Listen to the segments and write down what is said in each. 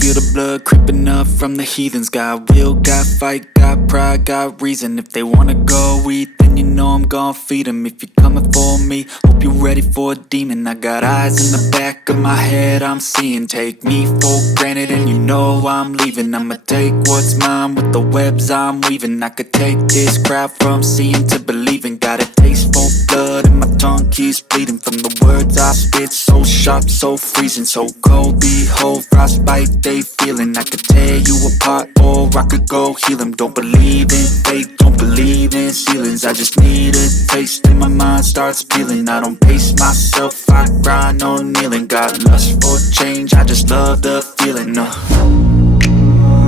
feel the blood creeping up from the heathens. Got will, got fight, got pride, got reason. If they wanna go eat, then you know I'm gon' feed them. If you're coming for me, hope you're ready for a demon. I got eyes in the back of my head, I'm seeing. Take me for granted and you know I'm leaving. I'ma take what's mine with the webs I'm weaving. I could take this crowd from seeing to believing. Got a taste for blood and my tongue keeps bleeding from the words I spit. So sharp, so freezing, so cold. Behold, frostbite they feeling. I could tear you apart or I could go heal them. Don't believe in fate, don't believe in ceilings. I just need a taste and my mind starts peeling. I don't pace myself, I grind on kneeling. Got lust for change, I just love the feeling.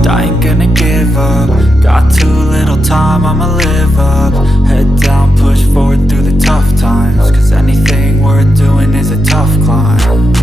I ain't gonna give up. Got too little time, I'ma live up. Head down, push forward through the tough times. Cause anything worth doing is a tough climb.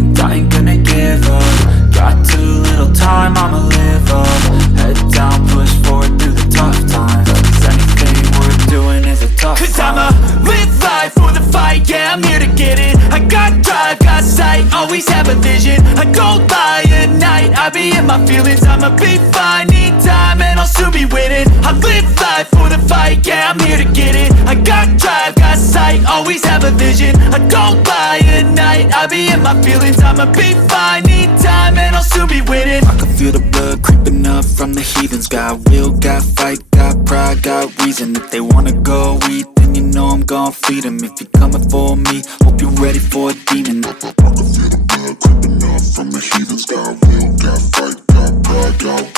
And I ain't gonna give up. Got too little time, I'ma live up. Head down, push forward through the tough times. Cause anything worth doing is a tough climb. Cause I'ma live life for the fight, yeah, I'm here to get it. I got drive, got sight, always have a vision. I go by at night, I be in my feelings. I'ma be fine, need time, and I'll soon be winning. I live life for the fight, yeah, I'm here to get it. I got drive, got sight, always have a vision. I go by at night, I be in my feelings. I'ma be fine, need time, and I'll soon be winning. I can feel the blood creeping up from the heathens. Got will, got fight, got pride, got reason. If they wanna go eat, then you know I'm gon' feed them. If you're coming for me, hope you're ready for a demon. I can feel the blood creeping up from the heathens. Got will, got fight, got pride, got